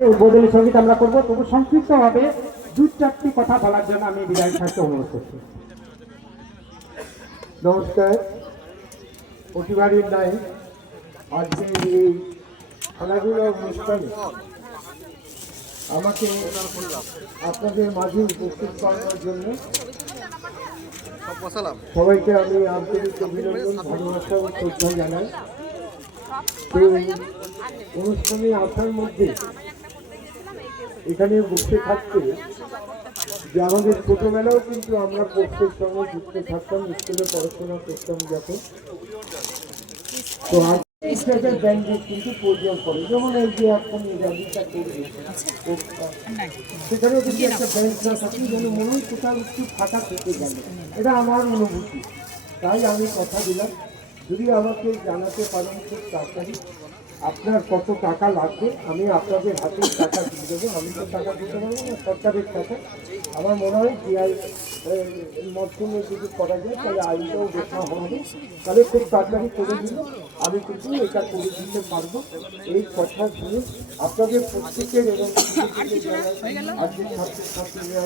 উদ্বোধনী সঙ্গীত আমরা করবো, তবু সংক্ষিপ্তভাবে দু চারটি কথা বলার জন্য আমি বিদায় সাহেবকে অনুরোধ করছি। নমস্কার। প্রতিবারের নাই আজকে এই খেলাধুলার অনুষ্ঠানে আমাকে আপনাদের মাঝে উপস্থিত করার জন্য সবাইকে আমি আন্তরিক অভিনন্দন, ভালোবাসা ও শ্রদ্ধা জানাই। এই অনুষ্ঠানে আসার মধ্যে এখানে বসে থাকতে যে আমাদের ছোটবেলাও কিন্তু আমরা পড়তের সঙ্গে যুক্ত থাকতাম, স্কুলে পড়াশোনা করতাম যখন, তো ব্যাংকে কিন্তু প্রয়োজন পড়ে, যেমন এই যে এখন র্যালিটা করবে সেখানেও কিন্তু একটা ব্যাংক না থাকলে যেন মনে হয় কোথাও একটু ফাঁকা থেকে গেল, এটা আমার অনুভূতি। তাই আমি কথা দিলাম, যদি আমাকে জানাতে পারেন খুব তাড়াতাড়ি আপনার কত টাকা লাগবে, আমি আপনাদের হাতে টাকা দিয়ে দেবো। আমি তো টাকা দিতে পারবো না, সরকারের টাকা। আমার মনে হয় জিআই মাধ্যমে যদি করা যায় তাহলে আইনটাও দেখা হবে, তাহলে খুব তাড়াতাড়ি করে দিলে আমি কিন্তু এটা করে দিতে পারবো। এই কথা দিয়ে আপনাদের প্রত্যেকের এবং আজকে ছাত্রছাত্রীরা